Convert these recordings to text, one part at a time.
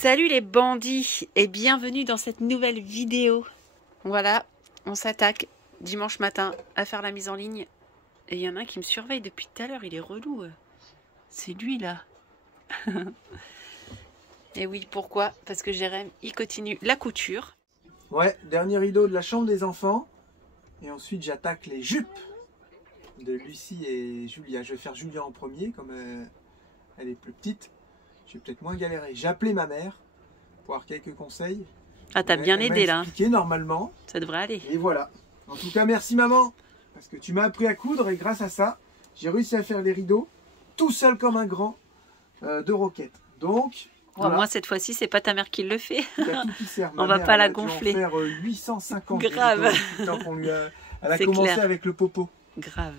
Salut les bandits et bienvenue dans cette nouvelle vidéo. Voilà, on s'attaque dimanche matin à faire la mise en ligne. Et il y en a un qui me surveille depuis tout à l'heure, il est relou. C'est lui là. Et oui, pourquoi? Parce que Jérém, il continue la couture. Ouais, dernier rideau de la chambre des enfants. Et ensuite j'attaque les jupes de Lucie et Julia. Je vais faire Julia en premier, comme elle est plus petite. Je vais peut-être moins galérer. J'ai appelé ma mère pour avoir quelques conseils. Ah, t'as bien aidé là. Normalement. Ça devrait aller. Et voilà. En tout cas, merci maman. Parce que tu m'as appris à coudre et grâce à ça, j'ai réussi à faire les rideaux tout seul comme un grand de roquette. Donc, voilà. Moi, cette fois-ci, c'est pas ta mère qui le fait. On va pas la gonfler. Elle a dû en faire 850. Grave. Elle a commencé clair. avec le popo. Grave.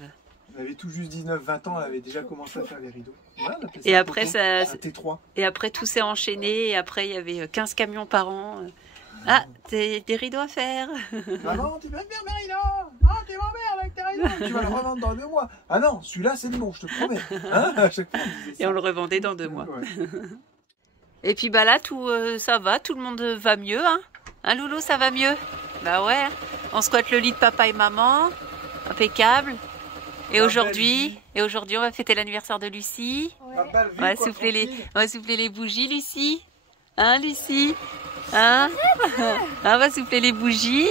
Elle avait tout juste 19-20 ans, elle avait déjà commencé à faire les rideaux. Voilà, et après, un T3. Et après, tout s'est enchaîné. Et après, il y avait 15 camions par an. Ah, des rideaux à faire. Maman, tu vas faire mes rideaux. Non, tu m'emmerdes avec tes rideaux. Tu vas le revendre dans 2 mois. Ah non, celui-là, c'est bon, je te promets. Hein, à chaque fois, et on le revendait dans 2 mois. Ouais. Et puis bah là, tout ça va, tout le monde va mieux. Hein, Loulou, ça va mieux? Bah ouais, on squatte le lit de papa et maman. Impeccable. Et aujourd'hui, on va fêter l'anniversaire de Lucie. Ouais. On va souffler les bougies, Lucie. Hein, Lucie? Hein? On va souffler les bougies.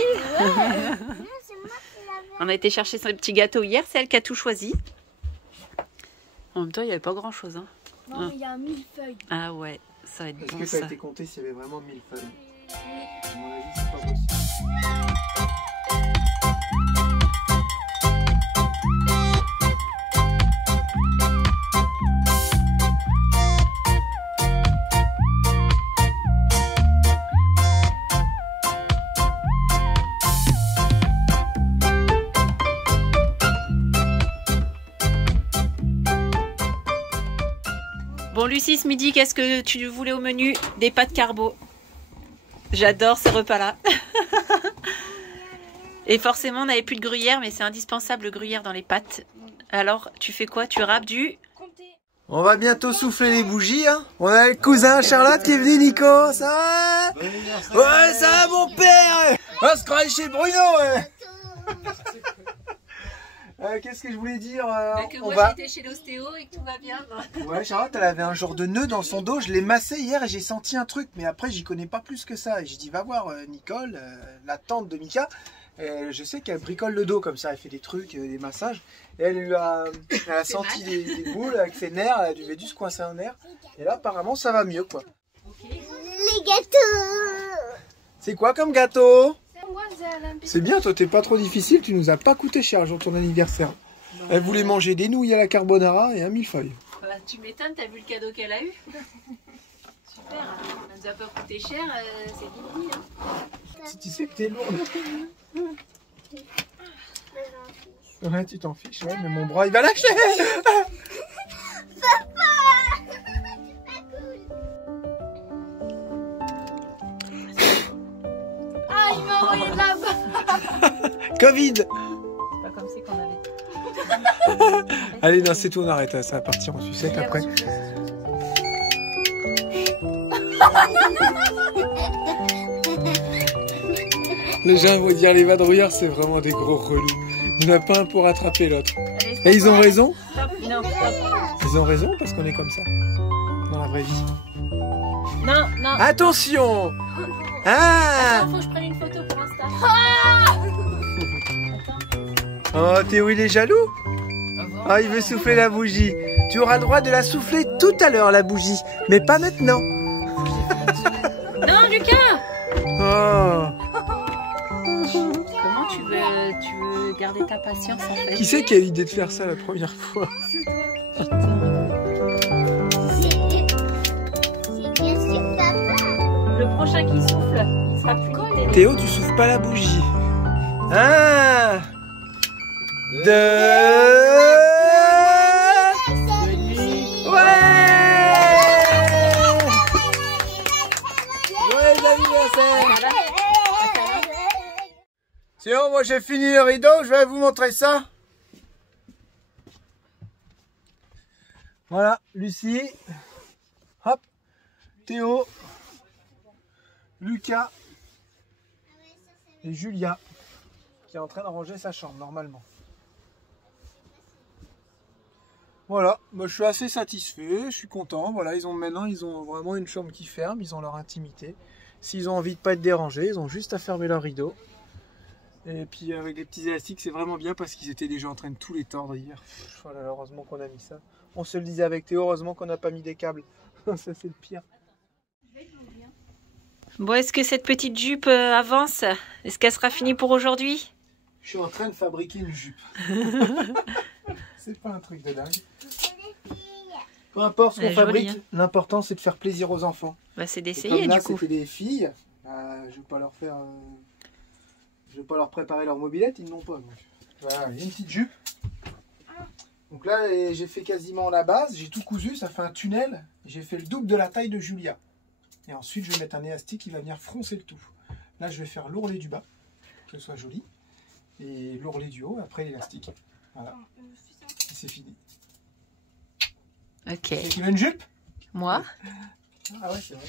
On a été chercher son petit gâteau hier, c'est elle qui a tout choisi. En même temps, il n'y avait pas grand chose. Hein. Non, mais il y a 1000 feuilles. Ah ouais, ça va être bon. Est-ce que ça a été compté s'il y avait vraiment 1000 feuilles? À mon avis, c'est pas possible. Bon Lucie, ce midi, qu'est-ce que tu voulais au menu? Des pâtes carbo. J'adore ces repas-là. Et forcément, on n'avait plus de gruyère, mais c'est indispensable le gruyère dans les pâtes. Alors, tu fais quoi? Tu râpes du... On va bientôt souffler les bougies, hein. On a le cousin Charlotte qui est venu, Nico. Ça va? Ouais, ça va mon père. On se croirait chez Bruno, ouais. Qu'est-ce que je voulais dire? Que moi j'étais chez l'ostéo et que tout va bien. Ouais, Charlotte, elle avait un genre de nœud dans son dos. Je l'ai massé hier et j'ai senti un truc. Mais après, j'y connais pas plus que ça. Et j'ai dit, va voir Nicole, la tante de Mika. Et je sais qu'elle bricole le dos comme ça. Elle fait des trucs, des massages. Et elle a senti des boules avec ses nerfs. Elle a dû se coincer un nerf. Et là, apparemment, ça va mieux, quoi. Les gâteaux. C'est quoi comme gâteau? C'est bien, toi t'es pas trop difficile, tu nous as pas coûté cher jour de ton anniversaire. Elle voulait manger des nouilles à la carbonara et un millefeuille. Bah, tu m'étonnes, t'as vu le cadeau qu'elle a eu? Super, ça nous a pas coûté cher, c'est Guigui. Hein. Si tu sais que t'es lourde. Ouais, tu t'en fiches, ouais, mais mon bras il va lâcher. Ah, il m'a envoyé de la bas. Covid. C'est pas comme c'est qu'on avait. Allez, non, c'est tout, on arrête, ça va partir en sucette après. Les gens vont dire les vadrouilleurs, c'est vraiment des gros relous. Il n'y en a pas un pour attraper l'autre. Et ils ont raison. Non, stop. Ils ont raison parce qu'on est comme ça. Dans la vraie vie. Non, non. Attention. Ah. Faut que je prenne une photo pour Insta. Oh, Théo, il est jaloux. Ah, il veut souffler la bougie. Tu auras le droit de la souffler tout à l'heure, la bougie. Mais pas maintenant. Non, Lucas. Oh. Comment tu veux garder ta patience en fait? Qui c'est qui a l'idée de faire ça la première fois? Le prochain qui souffle, il sera plus nickel. Théo, tu souffles pas la bougie. 1, 2... Ouais! Joyeux anniversaire! Sinon, moi j'ai fini le rideau, je vais vous montrer ça. Voilà, Lucie, hop, Théo, Lucas et Julia qui est en train de ranger sa chambre normalement. Voilà, moi je suis assez satisfait, je suis content. Voilà, maintenant ils ont vraiment une chambre qui ferme, ils ont leur intimité. S'ils ont envie de pas être dérangés, ils ont juste à fermer leur rideau. Et puis avec les petits élastiques, c'est vraiment bien parce qu'ils étaient déjà en train de tous les tordre hier. Voilà, heureusement qu'on a mis ça. On se le disait avec Théo, heureusement qu'on n'a pas mis des câbles. Ça c'est le pire. Bon, est-ce que cette petite jupe avance? Est-ce qu'elle sera finie pour aujourd'hui? Je suis en train de fabriquer une jupe. C'est pas un truc de dingue. Peu importe ce qu'on fabrique, jolie, hein. L'important c'est de faire plaisir aux enfants. Bah, c'est Et d'essayer comme là, du coup. c'était des filles, je vais pas leur faire, je vais pas leur préparer leur mobilette, ils n'ont pas. Donc. Voilà, il y a une petite jupe. Donc là, j'ai fait quasiment la base, j'ai tout cousu, ça fait un tunnel. J'ai fait le double de la taille de Julia. Et ensuite, je vais mettre un élastique qui va venir froncer le tout. Là, je vais faire l'ourlet du bas, que ce soit joli, et l'ourlet du haut, après l'élastique. Voilà. Et c'est fini. Ok. Et tu veux une jupe? Moi? Ah ouais, c'est vrai.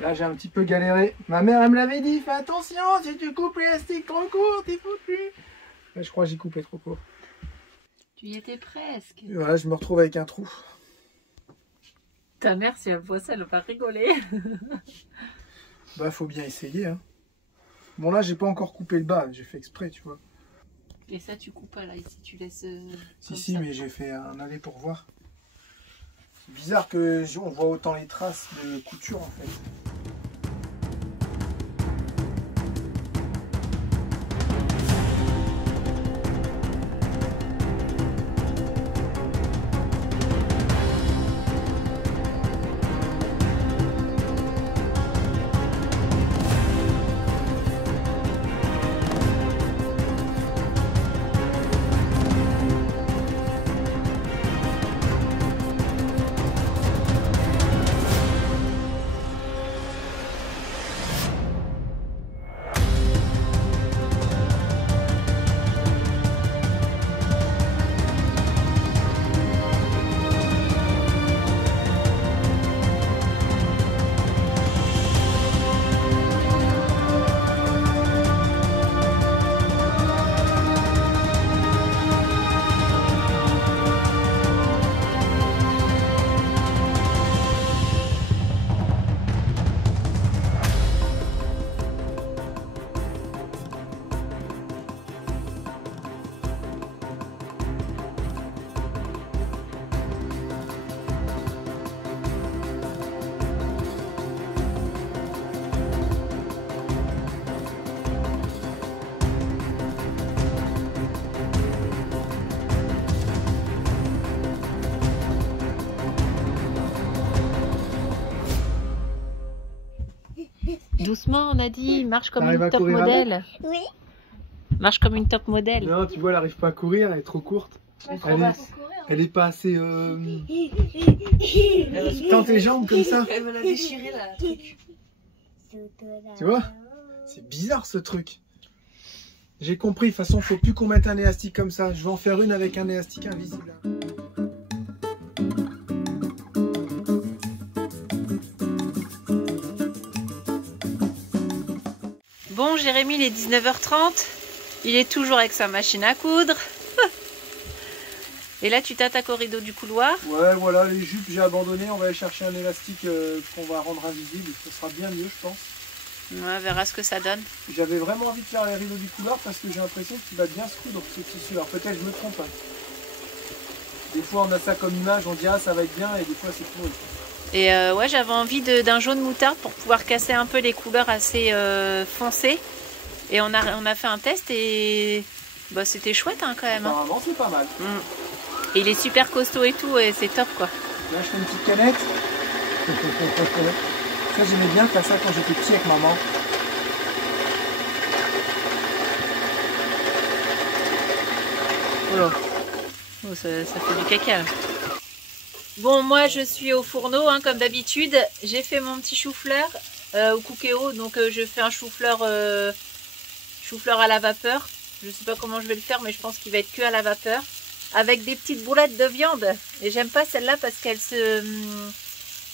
Là, j'ai un petit peu galéré. Ma mère, elle me l'avait dit, fais attention, si tu coupes l'élastique trop court, t'es foutu. Là, je crois que j'ai coupé trop court. Tu y étais presque. Et voilà, je me retrouve avec un trou. Ta mère, si elle voit ça, elle va rigoler. Bah, faut bien essayer, hein. Bon, là, j'ai pas encore coupé le bas, j'ai fait exprès, tu vois. Et ça, tu coupes pas là, ici, tu laisses. Si, mais j'ai fait un aller pour voir. C'est bizarre que on voit autant les traces de couture, en fait. Doucement, on a dit, marche comme T'arrives une à top courir modèle. Oui. Marche comme une top modèle. Non, tu vois, elle arrive pas à courir, elle est trop courte. Elle est pas assez... Tends tes jambes comme ça. Elle va la déchirer la truc. Tu vois? C'est bizarre ce truc. J'ai compris, de toute façon, faut plus qu'on mette un élastique comme ça. Je vais en faire une avec un élastique invisible. Bon, Jérémy, il est 19h30. Il est toujours avec sa machine à coudre. Et là, tu t'attaques au rideau du couloir. Ouais, voilà, les jupes, j'ai abandonné. On va aller chercher un élastique qu'on va rendre invisible. Ce sera bien mieux, je pense. Ouais, on verra ce que ça donne. J'avais vraiment envie de faire les rideaux du couloir parce que j'ai l'impression qu'il va bien se coudre ce tissu. Alors peut-être je me trompe. Hein. Des fois, on a ça comme image, on dit ah, ça va être bien, et des fois, c'est pourri. Et ouais, j'avais envie d'un jaune moutarde pour pouvoir casser un peu les couleurs assez foncées. Et on a fait un test et bah, c'était chouette hein, quand même. Hein. Apparemment, c'est pas mal. Et il est super costaud et tout, et c'est top quoi. Là, je fais une petite canette. Ça, j'aimais bien faire ça quand j'étais petit avec maman. Voilà. Oh, ça fait du caca là. Bon, moi je suis au fourneau hein, comme d'habitude. J'ai fait mon petit chou-fleur au cookéo. Donc je fais un chou-fleur à la vapeur. Je sais pas comment je vais le faire, mais je pense qu'il va être que à la vapeur. Avec des petites boulettes de viande. Et j'aime pas celle-là parce qu'elle se...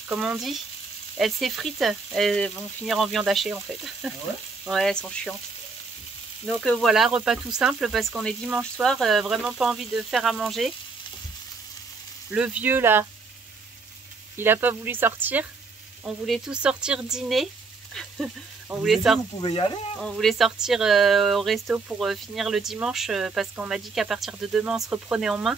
comment on dit? Elles s'effritent. Elles vont finir en viande hachée en fait. Ah ouais? Ouais, elles sont chiantes. Donc voilà, repas tout simple parce qu'on est dimanche soir. Vraiment pas envie de faire à manger. Le vieux là, il a pas voulu sortir. On voulait tous sortir dîner. Vous pouvez y aller. Hein. On voulait sortir au resto pour finir le dimanche parce qu'on a dit qu'à partir de demain on se reprenait en main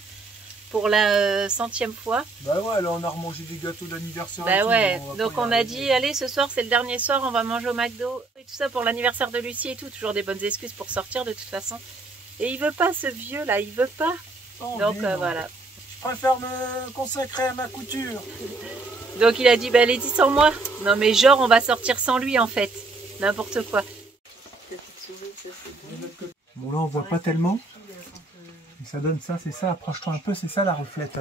pour la 100e fois. Bah ouais, là on a remangé des gâteaux d'anniversaire. Bah ouais, donc on a dit allez ce soir c'est le dernier soir, on va manger au McDo et tout ça pour l'anniversaire de Lucie et tout, toujours des bonnes excuses pour sortir de toute façon. Et il veut pas ce vieux là, il veut pas. Oh, donc voilà. Je préfère me consacrer à ma couture. Donc il a dit bah allez dis sans moi. Non mais genre on va sortir sans lui en fait. N'importe quoi. Bon là on voit pas tellement. Et ça donne ça, c'est ça, approche-toi un peu, c'est ça la reflète.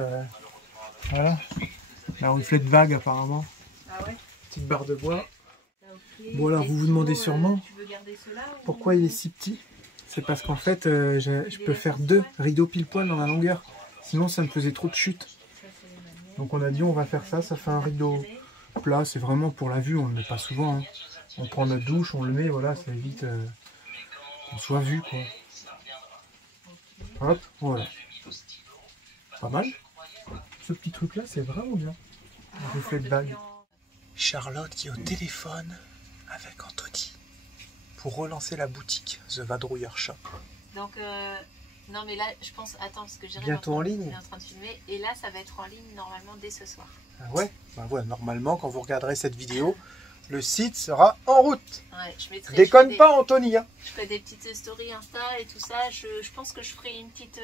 Voilà. La reflète vague apparemment. Ah ouais. Petite barre de bois. Bon alors vous vous demandez sûrement pourquoi il est si petit. C'est parce qu'en fait je peux faire 2 rideaux pile poil dans la longueur. Sinon ça me faisait trop de chute. Donc on a dit on va faire ça, ça fait un rideau plat, c'est vraiment pour la vue, on ne le met pas souvent. Hein. On prend notre douche, on le met, voilà, ça évite qu'on soit vu quoi. Hop, voilà. Pas mal. Ce petit truc là c'est vraiment bien. Le reflet de bague. Charlotte qui est au téléphone avec Anthony pour relancer la boutique The Vadrouilleur Shop. Donc non mais là je pense, attends parce que j'ai bientôt en ligne. Il est en train de filmer et là ça va être en ligne normalement dès ce soir. Ah ouais, bah ouais, normalement quand vous regarderez cette vidéo, le site sera en route. Ouais, je mettrai, déconne pas Anthony. Hein. Je ferai des petites stories Insta et tout ça. Je pense que je ferai une petite...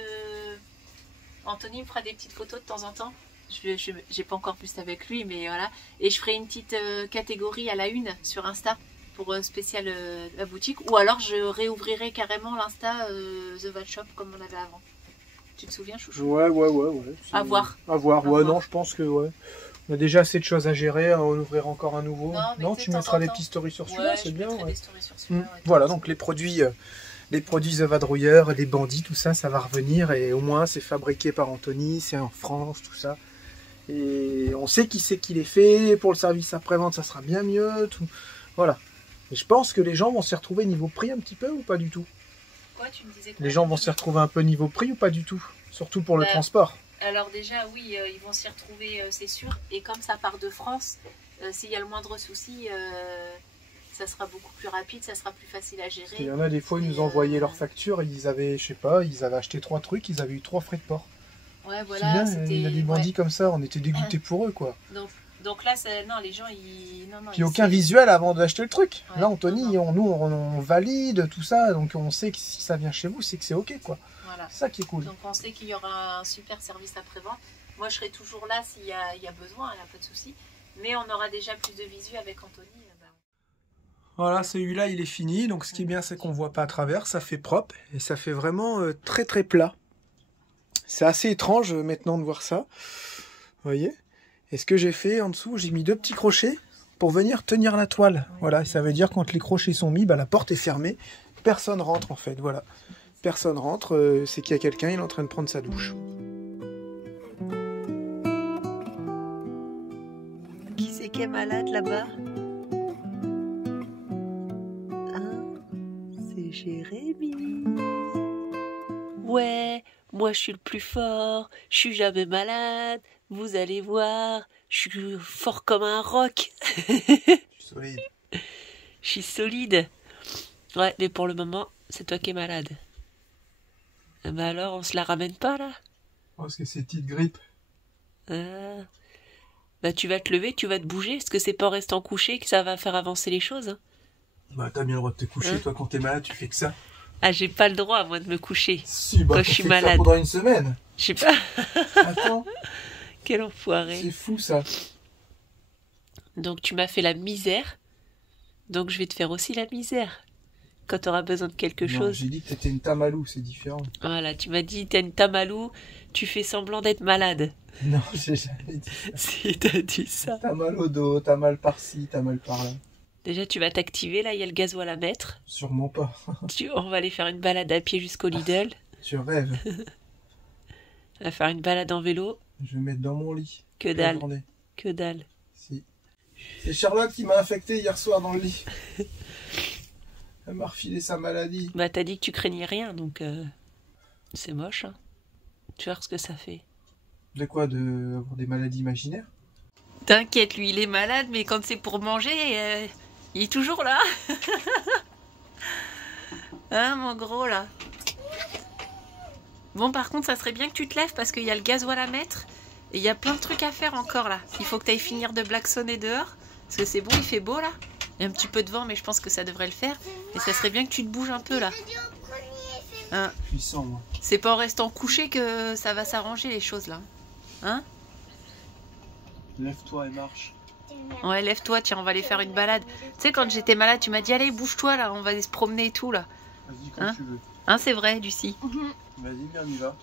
Anthony me fera des petites photos de temps en temps. J'ai pas encore plus avec lui, mais voilà. Et je ferai une petite catégorie à la une sur Insta pour spécial la boutique. Ou alors je réouvrirai carrément l'Insta The Vat Shop comme on avait avant. Tu te souviens, chouchou? Ouais. À voir. À voir, ouais, non, je pense que ouais. On a déjà assez de choses à gérer, on ouvrira encore un nouveau. Non, tu mettras des petites stories sur celui-là, c'est bien. Ouais. Voilà, donc les produits The Vadrouilleur, les bandits, tout ça, ça va revenir. Et au moins, c'est fabriqué par Anthony, c'est en France, tout ça. Et on sait qui c'est qui les fait. Pour le service après-vente, ça sera bien mieux. Tout. Voilà. Et je pense que les gens vont s'y retrouver niveau prix un petit peu ou pas du tout? Quoi, tu me disais quoi? Les gens vont s'y retrouver un peu niveau prix ou pas du tout? Surtout pour le transport. Alors déjà, oui, ils vont s'y retrouver, c'est sûr. Et comme ça part de France, s'il y a le moindre souci, ça sera beaucoup plus rapide, ça sera plus facile à gérer. Il y en a des fois, ils nous envoyaient leurs factures et ils avaient, je sais pas, ils avaient acheté 3 trucs, ils avaient eu 3 frais de port. Ouais, voilà. Il y a des bandits comme ça, on était dégoûtés pour eux, quoi. Donc là, non, les gens, ils... Non, puis aucun visuel avant d'acheter le truc. Ouais, là, Anthony, on valide tout ça, donc on sait que si ça vient chez vous, c'est que c'est ok, quoi. Voilà. C'est ça qui est cool. Donc on sait qu'il y aura un super service après-vente. Moi, je serai toujours là s'il y a besoin, il n'y a pas de souci. Mais on aura déjà plus de visu avec Anthony. Voilà, celui-là, il est fini. Donc ce qui est bien, c'est qu'on ne voit pas à travers, ça fait propre et ça fait vraiment très très plat. C'est assez étrange maintenant de voir ça. Vous voyez? Et ce que j'ai fait en dessous, j'ai mis 2 petits crochets pour venir tenir la toile. Voilà, ça veut dire quand les crochets sont mis, bah, la porte est fermée. Personne rentre en fait, voilà. Personne rentre, c'est qu'il y a quelqu'un, il est en train de prendre sa douche. Qui c'est qui est malade là-bas? Hein? C'est Jérémy. Ouais, moi je suis le plus fort, je suis jamais malade, vous allez voir, je suis fort comme un roc. Solide. Je suis solide. Ouais, mais pour le moment, c'est toi qui es malade. Ah bah alors, on se la ramène pas là? Parce que c'est petite grippe. Ah. Bah tu vas te lever, tu vas te bouger. Est-ce que c'est pas en restant couché que ça va faire avancer les choses, hein? Bah t'as bien le droit de te coucher, Hein? toi quand t'es malade, tu fais que ça. Ah, j'ai pas le droit, moi, de me coucher. Si, bah Quand t'as je suis fait que ça malade. pendant une semaine. Je sais pas. Attends, Quel enfoiré. c'est fou ça. Donc tu m'as fait la misère. Donc je vais te faire aussi la misère. Quand tu auras besoin de quelque Non, chose. j'ai dit que t'étais une tamalou, c'est différent. Voilà, tu m'as dit, t'as une tamalou, tu fais semblant d'être malade. Non, j'ai jamais dit ça. Si, t'as dit ça. T'as mal au dos, t'as mal par-ci, t'as mal par-là. Déjà, tu vas t'activer, là, il y a le gasoil à mettre. Sûrement pas. On va aller faire une balade à pied jusqu'au Lidl. Tu rêves. On va faire une balade en vélo. Je vais me mettre dans mon lit. Que la dalle. journée. Que dalle. Si. C'est Charlotte qui m'a infecté hier soir dans le lit. Elle m'a refilé sa maladie. Bah, t'as dit que tu craignais rien, donc c'est moche, hein. Tu vois ce que ça fait. De quoi? De avoir des maladies imaginaires? T'inquiète, lui, il est malade, mais quand c'est pour manger, il est toujours là. Hein, mon gros, là. Bon, par contre, ça serait bien que tu te lèves parce qu'il y a le gasoil à mettre et il y a plein de trucs à faire encore, là. Il faut que tu ailles finir de blacksonner dehors parce que c'est bon, il fait beau, là. Il y a un petit peu de vent, mais je pense que ça devrait le faire. Et ça serait bien que tu te bouges un peu, là. Hein, Puissant, moi. c'est pas en restant couché que ça va s'arranger, les choses, là. Hein? Lève-toi et marche. Ouais, lève-toi, tiens, on va aller faire une balade. Tu sais, quand j'étais malade, tu m'as dit, allez, bouge-toi, là, on va aller se promener et tout, là. Vas-y quand Hein? tu veux. Hein, c'est vrai, Lucie. Vas-y, viens, on y va.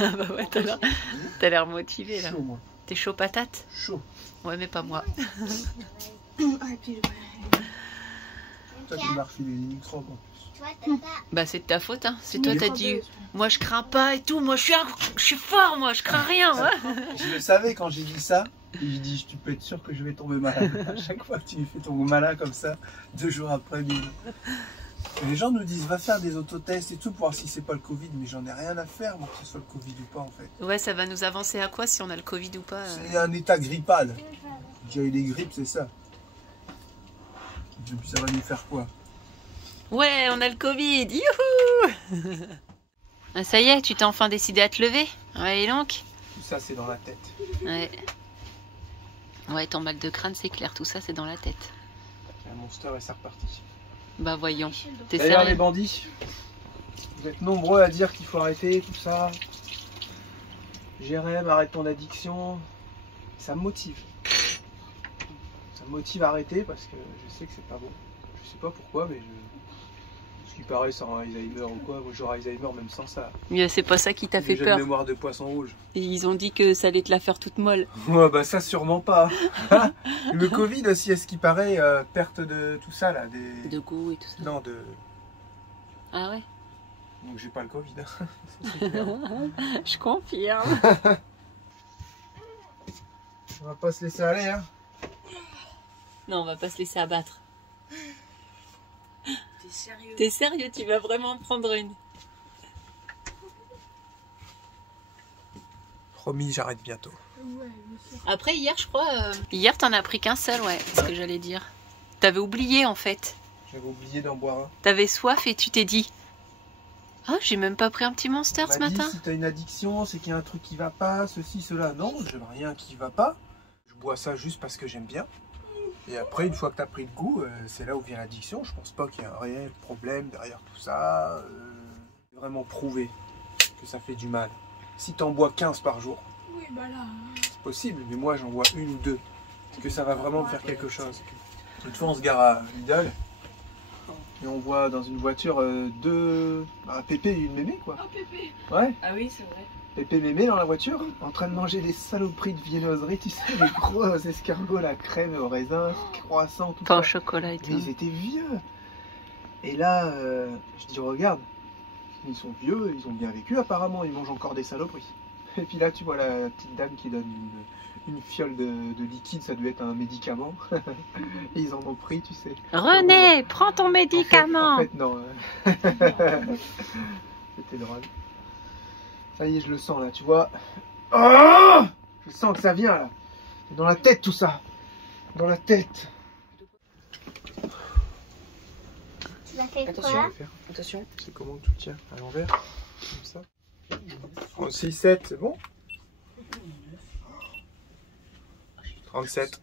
Ah bah ouais, t'as l'air motivé, là. Chaud, moi. T'es chaud patate? Chaud. Ouais, mais pas moi. Toi, tu m'as refilé les microbes en plus. Toi, t'as pas. Bah, c'est de ta faute, hein. C'est toi, t'as dit, moi, je crains pas et tout. Moi, je suis fort, moi, je crains rien, ouais. Je le savais quand j'ai dit ça. Et j'ai dit, tu peux être sûr que je vais tomber malade. À chaque fois que tu fais tomber malade comme ça, 2 jours après, bim. Et les gens nous disent, va faire des autotests et tout pour voir si c'est pas le Covid. Mais j'en ai rien à faire, moi, que ce soit le Covid ou pas, en fait. Ouais, ça va nous avancer à quoi si on a le Covid ou pas? C'est un état grippal. J'ai eu des grippes, c'est ça. Et puis ça va nous faire quoi? Ouais, on a le Covid, youhou. Ah, ça y est, tu t'es enfin décidé à te lever? Ouais, et donc? Tout ça, c'est dans la tête. Ouais. Ouais, ton mal de crâne, c'est clair, tout ça, c'est dans la tête. Un monster et c'est reparti. Bah, voyons. T'es D'ailleurs, les sérieux? bandits, vous êtes nombreux à dire qu'il faut arrêter tout ça. Jérém, arrête ton addiction. Ça me motive. Ça me motive à arrêter parce que je sais que c'est pas bon. Je sais pas pourquoi, mais ce qui paraît, c'est un Alzheimer ou quoi. Moi, j'aurais Alzheimer même sans ça. Mais c'est pas ça qui t'a fait J'ai peur. une mémoire de poisson rouge. Et ils ont dit que ça allait te la faire toute molle. Ouais, bah ça, sûrement pas. Le Covid aussi, à ce qui paraît, perte de tout ça là. De goût et tout ça. Non, de. Ah ouais? Donc j'ai pas le Covid. Ça, c'est clair. Je confirme. On va pas se laisser aller, hein. Non, on va pas se laisser abattre. T'es sérieux? T'es sérieux? Tu vas vraiment en prendre une? Promis, j'arrête bientôt. Après, hier, je crois... Hier, t'en as pris qu'un seul, ouais. C'est ce que j'allais dire. T'avais oublié, en fait. J'avais oublié d'en boire un. T'avais soif et tu t'es dit... Ah, j'ai même pas pris un petit Monster ce On m'a dit, matin. si t'as une addiction, c'est qu'il y a un truc qui va pas, ceci, cela. Non, je n'ai rien qui va pas. Je bois ça juste parce que j'aime bien. Et après, une fois que t'as pris le goût, c'est là où vient l'addiction. Je pense pas qu'il y ait un réel problème derrière tout ça. C'est vraiment prouvé que ça fait du mal. Si t'en bois 15 par jour, Oui, bah là. c'est possible, mais moi j'en bois 1 ou 2. Est-ce que ça va vraiment me faire quelque chose? Une fois, on se gare à Lidl. Et on voit dans une voiture deux... Pépé et une mémé, quoi. Oh, Pépé. Ouais. Ah oui, c'est vrai. Pépé mémé dans la voiture, en train de manger des saloperies de viennoiserie, tu sais, les gros escargots, la crème au raisin, croissant, tout Pas ça. au chocolat et Mais tout. ils étaient vieux. Et là, je dis, regarde, ils sont vieux, ils ont bien vécu apparemment, ils mangent encore des saloperies. Et puis là, tu vois la petite dame qui donne une fiole de liquide, ça devait être un médicament. Et ils en ont pris, tu sais. René, prends ton médicament. En fait non. C'était drôle. Ça y est, je le sens là, tu vois. Oh, je sens que ça vient là. C'est dans la tête tout ça. Dans la tête. Tu l'as fait Attention. quoi? Attention. C'est comment que tu le tiens? À l'envers? Comme ça. 36,7, c'est bon? 37.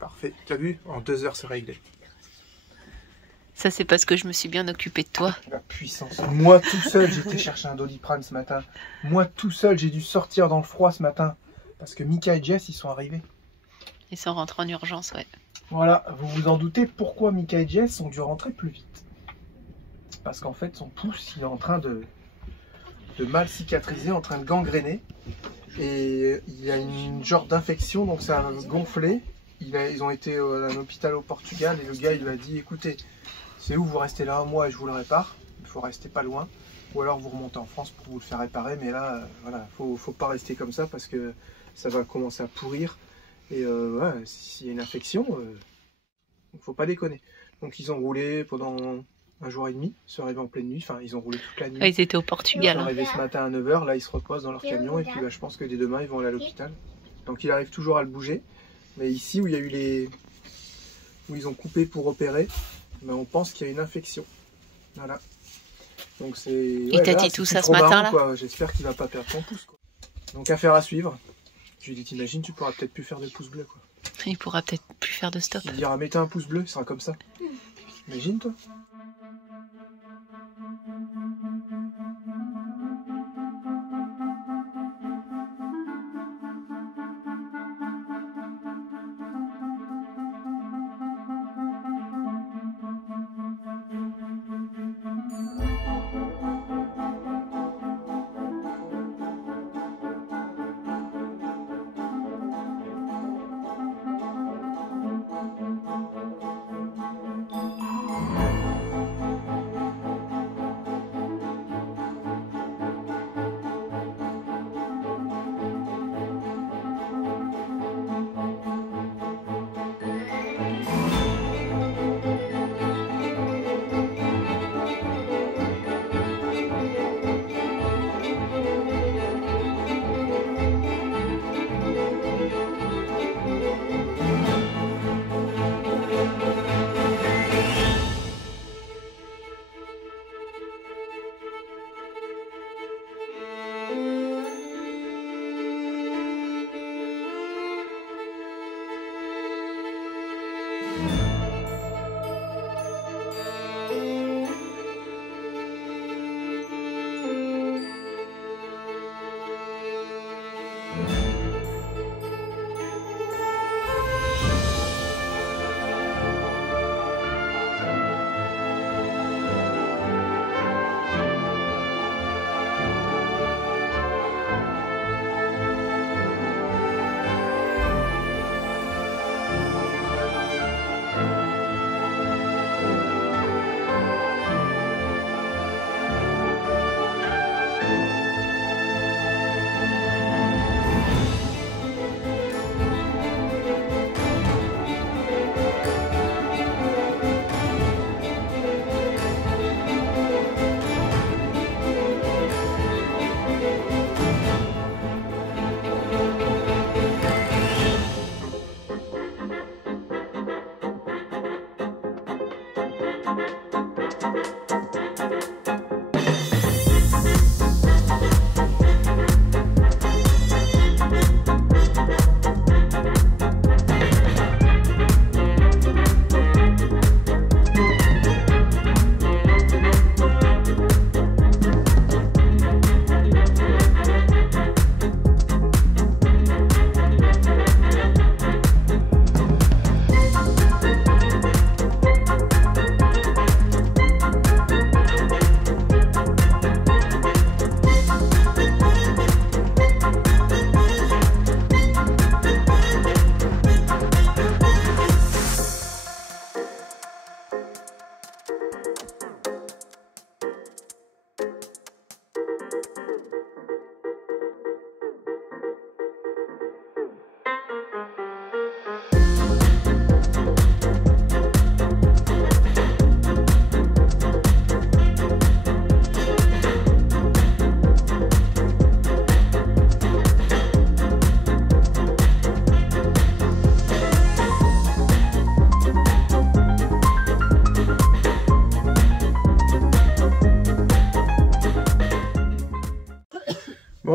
Parfait. T'as vu? En 2 heures, c'est réglé. Ça, c'est parce que je me suis bien occupée de toi. La puissance. Moi tout seul, j'étais chercher un Doliprane ce matin. Moi tout seul, j'ai dû sortir dans le froid ce matin. Parce que Mika et Jess, ils sont arrivés. Ils sont rentrés en urgence, ouais. Voilà, vous vous en doutez pourquoi Mika et Jess ont dû rentrer plus vite. Parce qu'en fait, son pouce, il est en train de mal cicatriser, en train de gangréner. Et il y a une genre d'infection, donc ça a gonflé. Ils ont été à un hôpital au Portugal et le gars, il lui a dit, écoutez, c'est où vous restez là un mois et je vous le répare. Il faut rester pas loin. Ou alors vous remontez en France pour vous le faire réparer. Mais là, voilà, faut pas rester comme ça parce que ça va commencer à pourrir. Et ouais, s'il y a une infection, faut pas déconner. Donc ils ont roulé pendant 1 jour et demi, se réveillent en pleine nuit. Enfin, ils ont roulé toute la nuit. Ouais, ils étaient au Ils Portugal. sont Hein. arrivés ce matin à 9 h. Là, ils se reposent dans leur camion. Et puis je pense que dès demain, ils vont aller à l'hôpital. Donc il arrive toujours à le bouger. Mais ici, où il y a eu où ils ont coupé pour opérer, ben, on pense qu'il y a une infection. Voilà. Donc c'est. Il t'a dit tout ça ce matin, là? J'espère qu'il va pas perdre son pouce, quoi. Donc affaire à suivre. Je lui ai dit, t'imagines, tu pourras peut-être plus faire de pouce bleu, quoi. Il pourra peut-être plus faire de stop. Il dira, mettez un pouce bleu, il sera comme ça. Imagine, toi.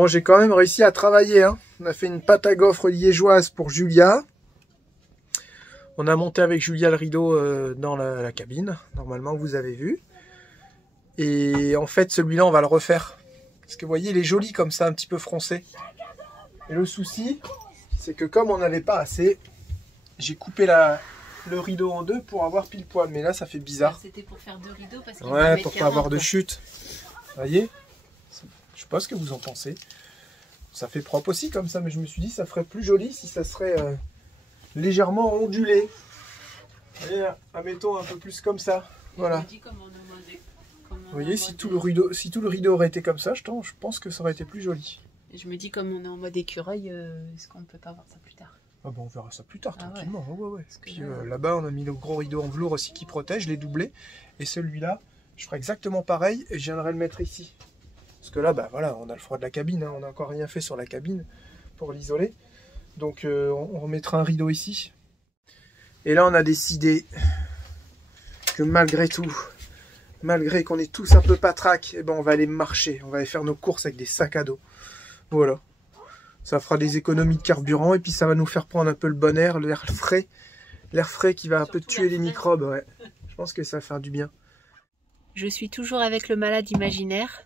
j'ai quand même réussi à travailler. Hein. On a fait une pâte à gaufres liégeoise pour Julia. On a monté avec Julia le rideau dans la cabine, normalement, vous avez vu. Et en fait, celui-là, on va le refaire. Parce que vous voyez, il est joli comme ça, un petit peu froncé. Et le souci, c'est que comme on n'avait pas assez, j'ai coupé le rideau en deux pour avoir pile poil. Mais là, ça fait bizarre. C'était pour faire 2 rideaux parce qu'il ouais, pour pas avoir de chute. Vous voyez? Je sais pas ce que vous en pensez. Ça fait propre aussi comme ça, mais je me suis dit ça ferait plus joli si ça serait légèrement ondulé. Et admettons un peu plus comme ça. Voilà. Vous voyez, si tout le rideau aurait été comme ça, je pense que ça aurait été plus joli. Et je me dis, comme on est en mode écureuil, est-ce qu'on ne peut pas voir ça plus tard? Ah ben on verra ça plus tard, tranquillement. Ouais. Ouais. Puis là-bas, on a mis le gros rideau en velours aussi qui protège, je l'ai doublé. Et celui-là, je ferai exactement pareil et je viendrai le mettre ici. Parce que là, bah voilà, on a le froid de la cabine, hein, on n'a encore rien fait sur la cabine pour l'isoler. Donc on remettra un rideau ici. Et là, on a décidé que malgré tout, malgré qu'on est tous un peu patraques, eh ben, on va aller marcher, on va aller faire nos courses avec des sacs à dos. Voilà. Ça fera des économies de carburant et puis ça va nous faire prendre un peu le bon air, l'air frais qui va un peu tuer les microbes. Ouais. Je pense que ça va faire du bien. Je suis toujours avec le malade imaginaire.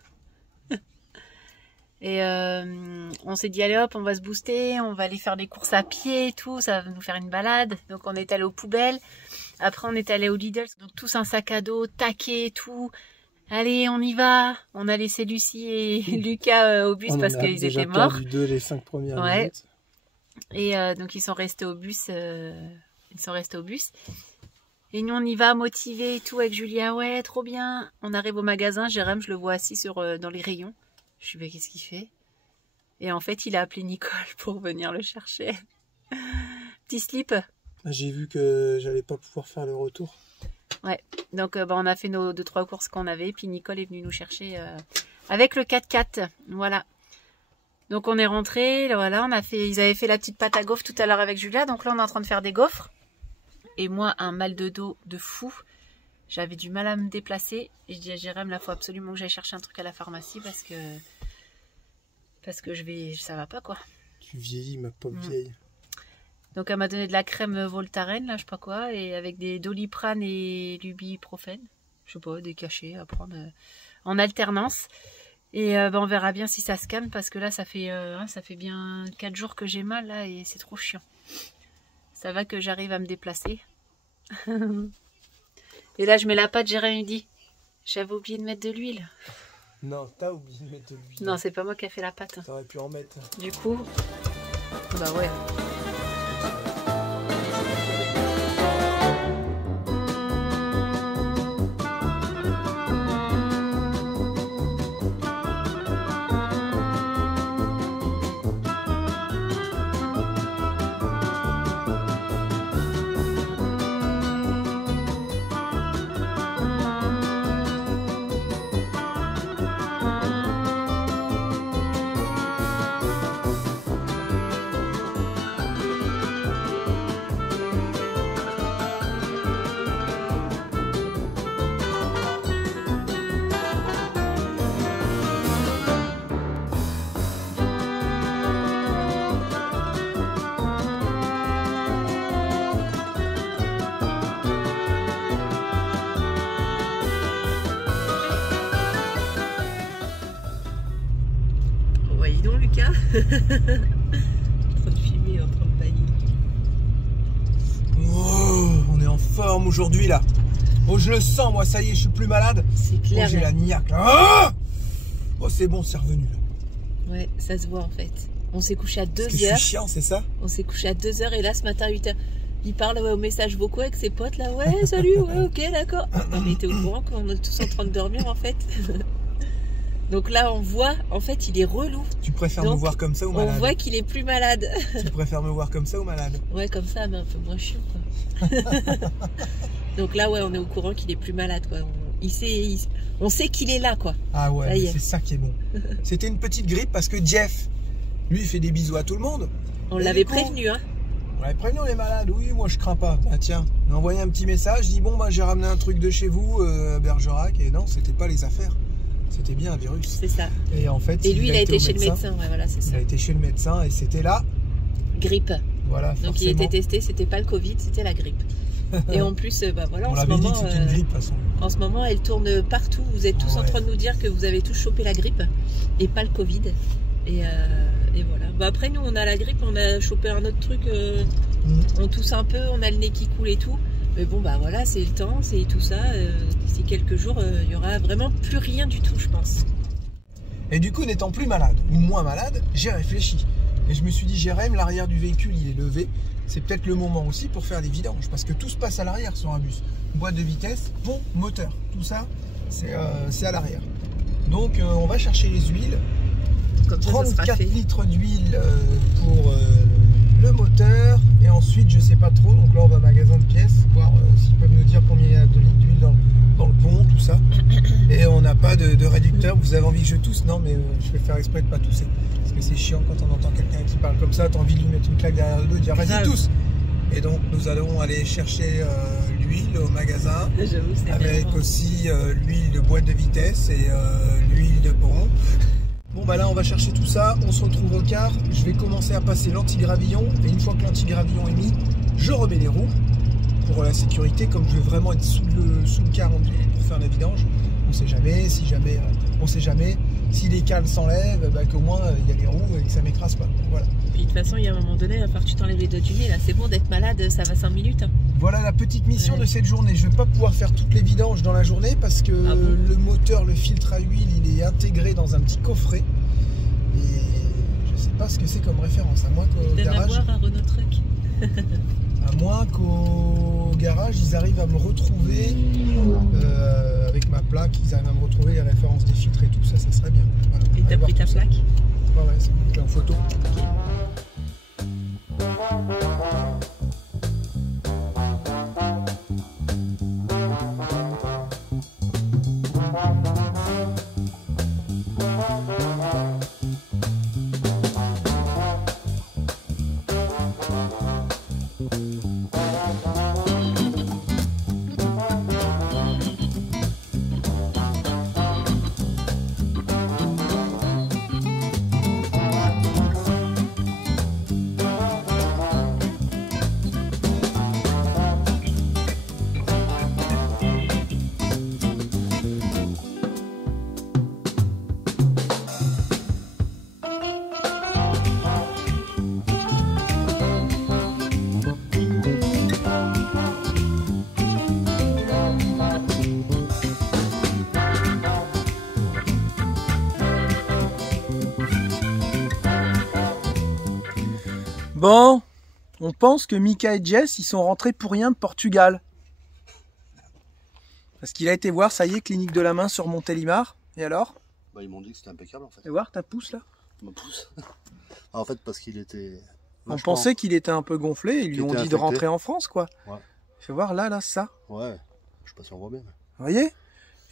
Et on s'est dit allez hop, on va se booster, on va aller faire des courses à pied et tout, ça va nous faire une balade. Donc on est allé aux poubelles, après on est allé au Lidl, donc tous un sac à dos, taquet, tout. Allez, on y va. On a laissé Lucie et Lucas au bus parce qu'ils étaient morts. On a perdu 2 les 5 premières minutes. Et donc ils sont restés au bus. Et nous on y va motivés et tout avec Julien. Ouais, trop bien. On arrive au magasin, Jérém, je le vois assis dans les rayons. Je suis, mais qu'est-ce qu'il fait? Et en fait, il a appelé Nicole pour venir le chercher. Petit slip. J'ai vu que j'allais pas pouvoir faire le retour. Ouais, donc on a fait nos 2-3 courses qu'on avait. Puis Nicole est venue nous chercher avec le 4x4. Voilà. Donc on est rentrés. Voilà, ils avaient fait la petite pâte à gaufres tout à l'heure avec Julia. Donc là, on est en train de faire des gaufres. Et moi, un mal de dos de fou. J'avais du mal à me déplacer. Et je dis à Jérém, là, il faut absolument que j'aille chercher un truc à la pharmacie parce que ça va pas, quoi. Tu vieillis, ma pauvre vieille. Donc, elle m'a donné de la crème Voltaren, là, je sais pas quoi, et avec des Doliprane et l'Ibuprofène. Je sais pas, des cachets à prendre en alternance. Et on verra bien si ça se calme parce que là, ça fait bien 4 jours que j'ai mal, là, et c'est trop chiant. Ça va que j'arrive à me déplacer. Et là, je mets la pâte, Jérémy dit, j'avais oublié de mettre de l'huile. Non, t'as oublié de mettre de l'huile. Non, c'est pas moi qui ai fait la pâte. T'aurais pu en mettre. Du coup, bah ouais. Donc Lucas, en train de filmer, en train de bailler. Oh, on est en forme aujourd'hui là. Oh, je le sens, moi, ça y est, je suis plus malade. C'est clair. Oh, j'ai la niaque là. Ah, oh, c'est bon, c'est revenu là. Ouais, ça se voit en fait. On s'est couché à 2h. Je suis chiant, c'est ça? On s'est couché à 2h et là ce matin à 8h. Il parle aux messages vocaux avec ses potes là. Ouais, salut, ouais, ok, d'accord. On était au courant qu'on est tous en train de dormir en fait. Donc là, on voit, en fait, il est relou. Tu préfères me voir comme ça ou malade? On voit qu'il est plus malade. Tu préfères me voir comme ça ou malade? Ouais, comme ça, mais un peu moins chiant, quoi. Donc là, ouais, on est au courant qu'il est plus malade, quoi. On sait qu'il est là, quoi. Ah ouais, c'est ça qui est bon. C'était une petite grippe parce que Jeff, lui, il fait des bisous à tout le monde. On l'avait prévenu, hein. On l'avait prévenu, on est malade. Oui, moi, je crains pas. Bah tiens, on a envoyé un petit message. Je dis, bon, bah, j'ai ramené un truc de chez vous, à Bergerac. Et non, c'était pas les affaires. C'était bien un virus. C'est ça. Et en fait, Et lui, il a été chez le médecin. Ouais, voilà, c'est ça. Il a été chez le médecin et c'était la grippe. Voilà, donc forcément. il était testé, c'était pas le Covid, c'était la grippe. Et en plus, bah voilà, on en ce l'avait dit moment, que c'était une grippe, de toute façon. En ce moment, elle tourne partout. Vous êtes tous en train de nous dire que vous avez tous chopé la grippe et pas le Covid. Et voilà. Bah après, nous, on a la grippe, on a chopé un autre truc. On tousse un peu, on a le nez qui coule et tout. Mais bon, bah voilà, c'est le temps, c'est tout ça. D'ici quelques jours, il y aura vraiment plus rien du tout, je pense. Et du coup, n'étant plus malade, ou moins malade, j'ai réfléchi. Et je me suis dit, Jérém, l'arrière du véhicule, il est levé. C'est peut-être le moment aussi pour faire des vidanges. Parce que tout se passe à l'arrière sur un bus. Boîte de vitesse, pont, moteur. Tout ça, c'est à l'arrière. Donc, on va chercher les huiles. Comme ça, 34 litres d'huile pour le moteur. Et ensuite, je sais pas trop. Donc là, on va au magasin de pièces. Voir s'ils peuvent nous dire combien il y a de litres d'huile dans le pont, tout ça. Et on n'a pas de réducteur. Vous avez envie que je tousse? Non, mais je vais faire exprès de pas tousser. Parce que c'est chiant quand on entend quelqu'un qui parle comme ça. T'as envie de lui mettre une claque derrière le dos et dire vas-y, tousse. Et donc, nous allons aller chercher l'huile au magasin. Avec aussi l'huile de boîte de vitesse et l'huile de pont. Bon bah là on va chercher tout ça, on se retrouve au car, je vais commencer à passer l'antigravillon et une fois que l'antigravillon est mis, je remets les roues pour la sécurité comme je vais vraiment être sous le car pour faire la vidange. On sait jamais, on sait jamais, si les cales s'enlèvent, bah, qu'au moins il y a les roues et que ça m'écrase pas. Voilà. Puis de toute façon il y a un moment donné, à part que tu t'enlèves les doigts du nez, là c'est bon d'être malade, ça va 5 minutes. Voilà la petite mission de cette journée. Je ne vais pas pouvoir faire toutes les vidanges dans la journée parce que le moteur, le filtre à huile, il est intégré dans un petit coffret. Et je ne sais pas ce que c'est comme référence, à moins qu'au garage. À Renault Truck. À moins qu'au garage, ils arrivent à me retrouver avec ma plaque, ils arrivent à me retrouver les références des filtres et tout ça, ça serait bien. Voilà. Et t'as pris ta plaque? Ouais, c'est monté en photo. Bon, on pense que Mika et Jess, ils sont rentrés pour rien de Portugal. Parce qu'il a été voir, ça y est, clinique de la main sur Montélimar. Et alors? Bah, ils m'ont dit que c'était impeccable en fait. Et voir ta pousse là? Ma pousse. En fait, parce qu'il était. On pensait qu'il était un peu gonflé, ils lui ont dit de rentrer en France quoi. Ouais. Fais voir là, ça. Ouais, je sais pas si on voit bien. Vous voyez?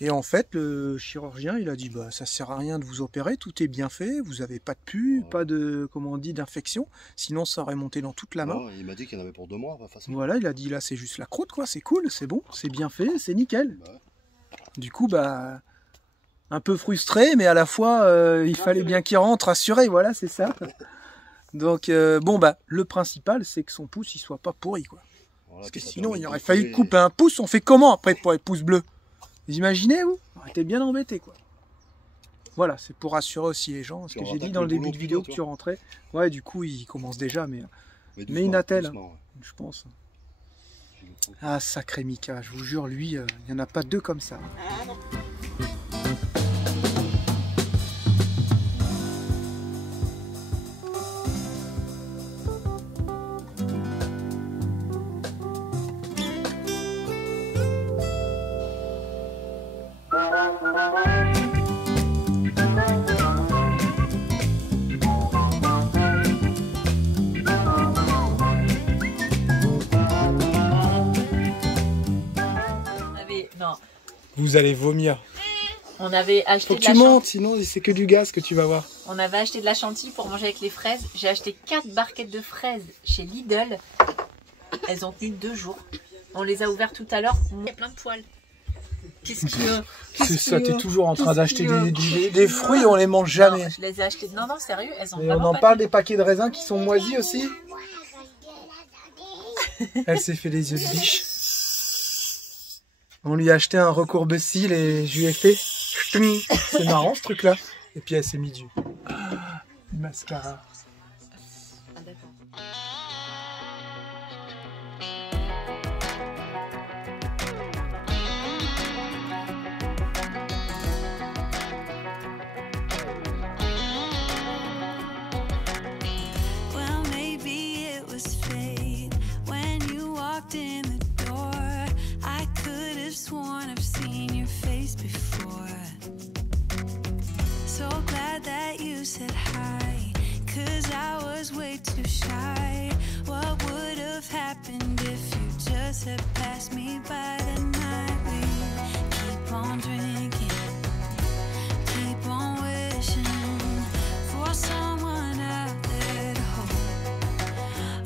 Et en fait, le chirurgien, il a dit, bah, ça sert à rien de vous opérer, tout est bien fait, vous n'avez pas de pus, pas de, comment on dit, d'infection, sinon ça aurait monté dans toute la main. Non, il m'a dit qu'il y en avait pour 2 mois, facilement. Voilà, il a dit, là, c'est juste la croûte, quoi, c'est cool, c'est bon, c'est bien fait, c'est nickel. Bah. Du coup, bah, un peu frustré, mais à la fois, il fallait bien qu'il rentre assuré, voilà, c'est ça. Donc, bon, bah, le principal, c'est que son pouce, il soit pas pourri, quoi. Voilà, parce que sinon, il aurait fallu couper un pouce, on fait comment après pour les pouces bleus? Vous imaginez, vous? On était bien embêté, quoi. Voilà, c'est pour rassurer aussi les gens. Ce que j'ai dit dans le début de vidéo que tu rentrais. Ouais, du coup, il commence déjà, mais une attelle, hein, je pense. Ah, sacré Mika, je vous jure, lui, il n'y en a pas deux comme ça. Ah, non. Vous allez vomir. On avait acheté Faut que tu montes, sinon c'est que du gaz que tu vas voir. On avait acheté de la chantilly pour manger avec les fraises. J'ai acheté 4 barquettes de fraises chez Lidl. Elles ont tenu 2 jours. On les a ouvertes tout à l'heure. Il y a plein de poils. Qu'est-ce qu'il y a? C'est ça, t'es toujours en train d'acheter des fruits, on les mange jamais. Non, je les ai achetés. Non, non, sérieux, elles ont Et on vraiment en pas parle des paquets de raisins qui sont moisis aussi. Elle s'est fait des yeux de biche. On lui a acheté un recourbe cils et je lui ai fait. C'est marrant ce truc là. Et puis elle s'est mis du mascara. Ah, d'accord. Well, maybe it was fate when you walked in the door. I could have sworn I've seen your face before. So glad that you said hi, 'cause I was way too shy. What would have happened if you just had passed me by the night? We keep on drinking, keep on wishing for someone out there to hold.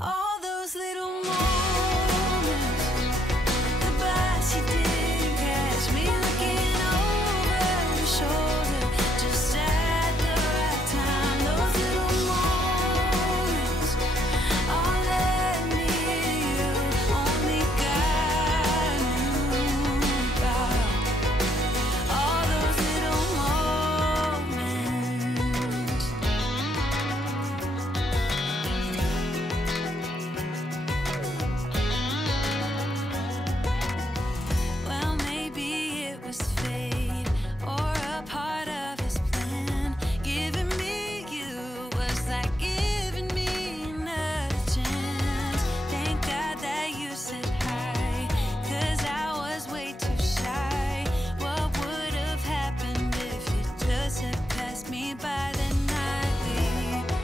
All those little moments, the bus you didn't catch me looking over your shoulder, just at the right time. Those little moments all led me to you. Only God knew about all those little moments. Well, maybe it was fate or a part of his plan. Giving me you was like giving me another chance. Thank God that you said hi, 'cause I was way too shy. What would have happened if you just had passed me by the night? We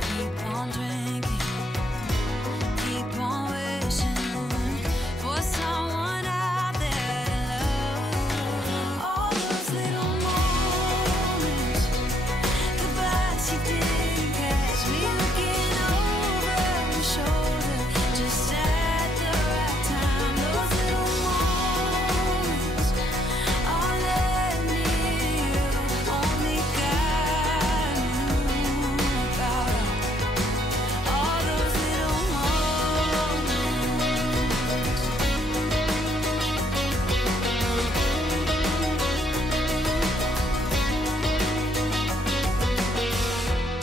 keep on drinking, keep on wishing for someone out there to love. All those little moments, the bus you didn't catch me looking over your shoulder, just at the right time. Those little moments all led me to you. Only God knew about all those little moments.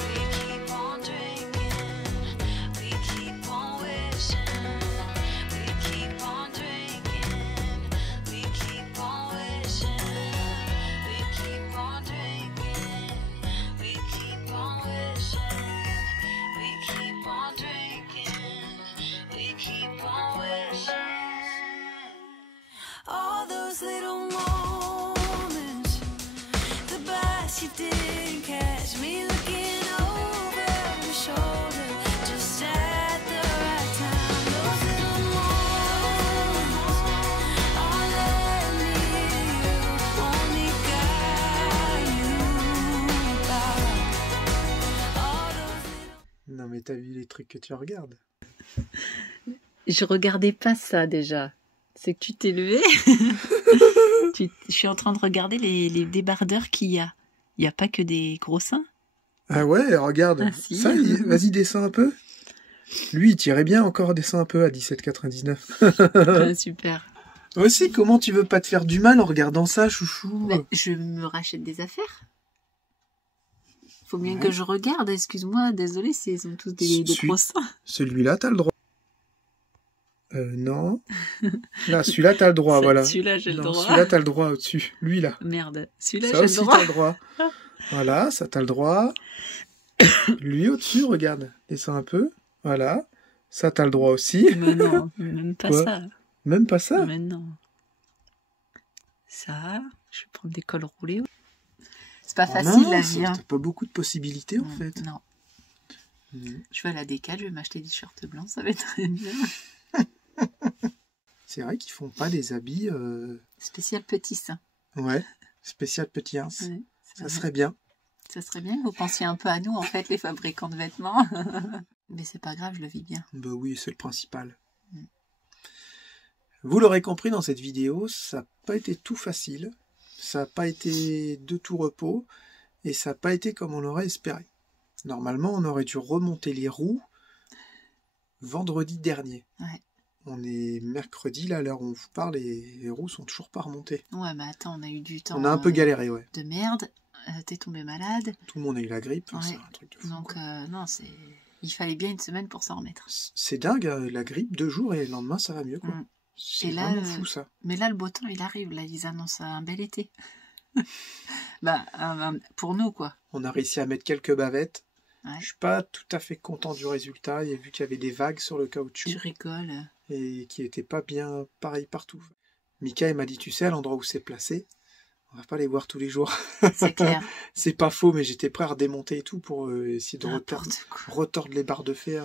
We keep on drinking, we keep on wishing. We keep on drinking, we keep on wishing. We keep on drinking, we keep on wishing. We keep on drinking, we keep on wishing. All those little moments, the bus you didn't catch me looking over your shoulder, just at the right time. Those little moments all led me to you. Only God knew about all those little. Non mais t'as vu les trucs que tu regardes? Je regardais pas ça déjà. C'est que tu t'es levé. Je suis en train de regarder les débardeurs qu'il y a. Il n'y a pas que des gros seins. Ah ouais, regarde. Ah, si. Ça, vas-y, descends un peu. Lui, il tirait bien encore, descends un peu à 17,99. Ah, super. Aussi, comment tu veux pas te faire du mal en regardant ça, chouchou? Mais je me rachète des affaires. Faut bien Ouais. que je regarde. Excuse-moi, désolée, ils ont tous des gros seins. Celui-là, t'as le droit. Non. Là, celui-là, t'as le droit, voilà. Celui-là, j'ai le Non, droit. celui-là, t'as le droit au-dessus. Lui, là. Merde. Celui-là, Ça j'ai le aussi, droit. t'as le droit. Voilà, ça, t'as le droit. Lui, au-dessus, regarde. Descends un peu. Voilà. Ça, t'as le droit aussi. Mais non, même pas Quoi? ça. Même pas ça. Mais non. Ça, je vais prendre des cols roulés. C'est pas Ah facile non, la vie. Hein. t'as pas beaucoup de possibilités, en fait. Non. Mm. Je vais à la Décathlon, je vais m'acheter des shorts blancs, ça va être très bien. C'est vrai qu'ils font pas des habits... Spécial petit sein. Ouais, spécial petit ins. Ouais, Ça serait bien. Ça serait bien que vous pensiez un peu à nous, en fait, les fabricants de vêtements. Mais c'est pas grave, je le vis bien. Bah oui, c'est le principal. Mm. Vous l'aurez compris dans cette vidéo, ça n'a pas été tout facile. Ça n'a pas été de tout repos et ça n'a pas été comme on l'aurait espéré. Normalement, on aurait dû remonter les roues vendredi dernier. Ouais. On est mercredi, là, à l'heure où on vous parle, et les roues sont toujours pas remontées. Ouais, mais attends, on a eu du temps. On a un peu galéré, ouais. De merde. T'es tombé malade. Tout le monde a eu la grippe, Ouais. c'est un truc de fou. Donc, non, il fallait bien une semaine pour s'en remettre. C'est dingue, hein, la grippe, 2 jours et le lendemain ça va mieux, quoi. Mm. C'est Et là, vraiment fou ça. Mais là, le beau temps, il arrive. Là, ils annoncent un bel été. Bah, pour nous, quoi. On a réussi à mettre quelques bavettes. Ouais. Je suis pas tout à fait content du résultat. Il y a vu qu'il y avait des vagues sur le caoutchouc Tu rigoles. et qui n'étaient pas bien pareil partout. Mika il m'a dit, tu sais, à l'endroit où c'est placé, on va pas les voir tous les jours. C'est clair. C'est pas faux, mais j'étais prêt à redémonter et tout pour essayer de N'importe quoi. retordre les barres de fer.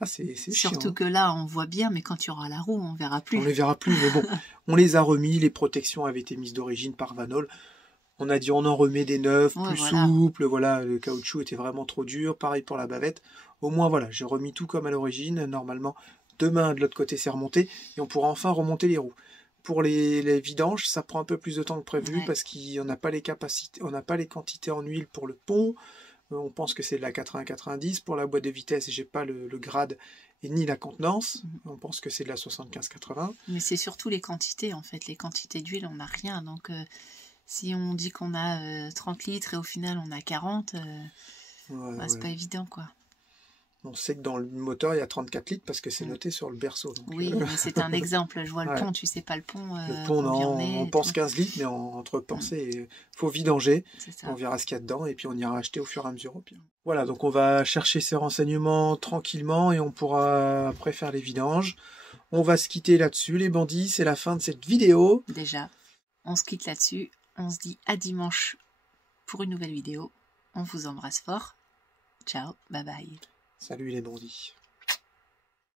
Ah, c'est chiant. Surtout que là, on voit bien, mais quand il y aura la roue, on verra plus. On les verra plus, mais bon, on les a remis. Les protections avaient été mises d'origine par Vanol. On a dit on en remet des neufs, Ouais, plus voilà. souples. Voilà, le caoutchouc était vraiment trop dur. Pareil pour la bavette. Au moins, voilà, j'ai remis tout comme à l'origine. Normalement, demain, de l'autre côté, c'est remonté. Et on pourra enfin remonter les roues. Pour les vidanges, ça prend un peu plus de temps que prévu Ouais. parce qu'on n'a pas les capacités, on n'a pas les quantités en huile pour le pont. On pense que c'est de la 80-90. Pour la boîte de vitesse, j'ai pas le grade et ni la contenance. On pense que c'est de la 75-80. Mais c'est surtout les quantités, en fait. Les quantités d'huile, on n'a rien. Donc, si on dit qu'on a 30 litres et au final, on a 40, Ouais, bah, c'est ouais. pas évident, quoi. On sait que dans le moteur, il y a 34 litres parce que c'est noté sur le berceau. Donc, Oui, mais c'est un exemple. Je vois Ouais. le pont, tu sais pas le pont. le pont, combien non, est on et pense tout. 15 litres, mais entre penser, il faut vidanger. C'est ça. On verra ce qu'il y a dedans et puis on ira acheter au fur et à mesure. Au pire. Voilà, donc on va chercher ces renseignements tranquillement et on pourra après faire les vidanges. On va se quitter là-dessus, les bandits. C'est la fin de cette vidéo. Déjà, on se quitte là-dessus. On se dit à dimanche pour une nouvelle vidéo. On vous embrasse fort. Ciao, bye bye. Salut les bandits.